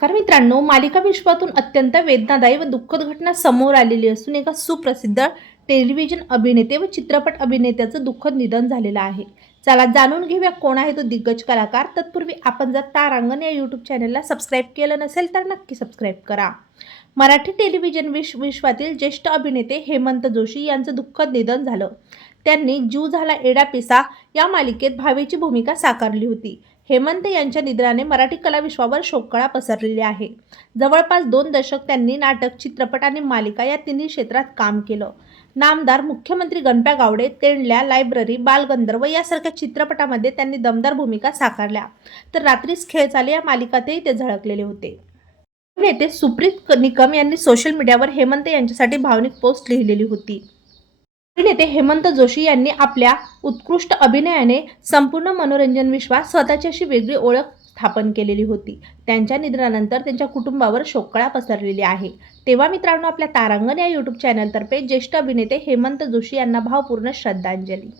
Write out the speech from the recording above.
कारण मित्रांनो मालिका विश्वातून अत्यंत वेदनादायी व दुःखद घटना समोर आलेली असून एका सुप्रसिद्ध टेलिव्हिजन अभिनेते व चित्रपट अभिनेत्याचं दुःखद निधन झालेलं आहे. चला जाणून घेऊया कोण आहे तो दिग्गज कलाकार. तत्पूर्वी आपण जर तारांगण या यूट्यूब चॅनलला सबस्क्राईब केलं नसेल तर नक्की सबस्क्राईब करा. मराठी टेलिव्हिजन विश्व विश्वातील ज्येष्ठ अभिनेते हेमंत जोशी यांचं दुःखद निधन झालं. त्यांनी जीव झाला एडा पिसा या मालिकेत भावेची भूमिका साकारली होती. हेमंत यांच्या निधनाने मराठी कलाविश्वावर शोककळा पसरलेली आहे. जवळपास दोन दशक त्यांनी नाटक चित्रपट आणि मालिका या तिन्ही क्षेत्रात काम केलं. नामदार मुख्यमंत्री गणप्या गावडे तेंडल्या लायब्ररी बालगंधर्व यासारख्या चित्रपटामध्ये त्यांनी दमदार भूमिका साकारल्या. तर रात्रीच खेळ चाले या मालिकातही ते झळकलेले होते. नेते सुप्रीत निकम यांनी सोशल मीडियावर हेमंत यांच्यासाठी भावनिक पोस्ट लिहिलेली होती. अभिनेते हेमंत जोशी यांनी आपल्या उत्कृष्ट अभिनयाने संपूर्ण मनोरंजन विश्वास स्वतःची अशी वेगळी ओळख स्थापन केलेली होती. त्यांच्या निधनानंतर त्यांच्या कुटुंबावर शोककळा पसरलेली आहे. तेव्हा मित्रांनो आपल्या तारांगण या यूट्यूब चॅनलतर्फे ज्येष्ठ अभिनेते हेमंत जोशी यांना भावपूर्ण श्रद्धांजली.